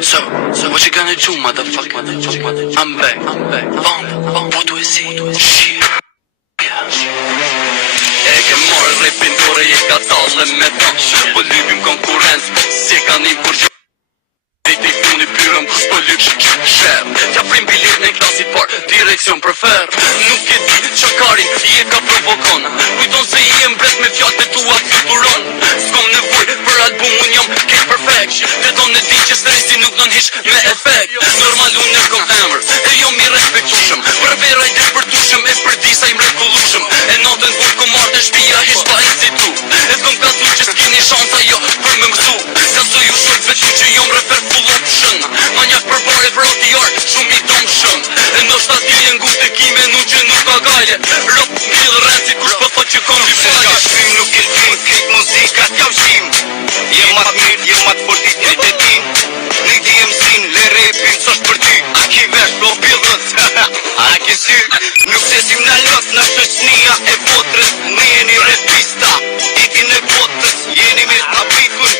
So what you gonna do, motherfucker? I'm back. Bomb. What do I see? Shit. E ke marrë rapin dore e ka tallë me ta. Po lypim konkurrencë, si ka një burgjë. Dejti puni pyrëm, s'po lyp shër. Tja prim bilet në klasit par, direkcion për fer. Nuk e di që karin, je ka provokon. Kujton se je mbret me fjallë të tua fluturon. S'kom nevoj për albumun jam kej perfect. Të do në di që stresi nuk nën hish me efekt. Normal unë e kom emër, e jo mi respektushëm. Për vera i dhe për tushëm, e për disa i mrekullushëm. E notën kur kom ardhe shpia hish pa institu. E s'kom ka du që s'kini shansa jo për me mësu. Ka so ju shumë vetu që jom refer full option. Manjak për bare për OTR, shumë i dom shëm. E ndoshta t'ilje ngu të kime nu që nuk ka gajle. Rop mil rënci kur shpo thot që kom dy falje. Shpim nuk il tim, krejt muzikat jam shim. Jem mat mirë, jem mat fortit një të tim. Nik di jem sin, le repin, s'osht për ty. A ki vesh pro bildët, a ki sy. Nuk se sim në lot, në shëshnia e votrës. Ne jeni repista, itin e botës. Jeni me apikun,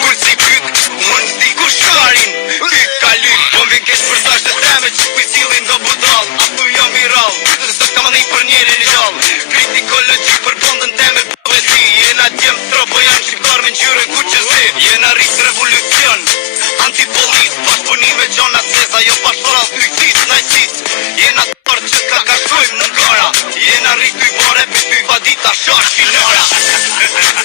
kur si pyk. Mund s'di ku shkarin, pyk ka lyk. Po m'vin kesh për sash të teme që kuj do budal. Apu jam i rall, sot kam adhi për njeri një gjall. Kritikologi për bondën teme poezi. Jena djem tropo janë shqiptar me ngjyrën kuqëzi. Jena rrit revolucion, antipolis. Bashkëpunime gjona ceza, jo bashkëral ujtis, najcis. Jena të parë që ka kashkojmë në gara. Jena rrit ty bare, për ty vadita shash finara.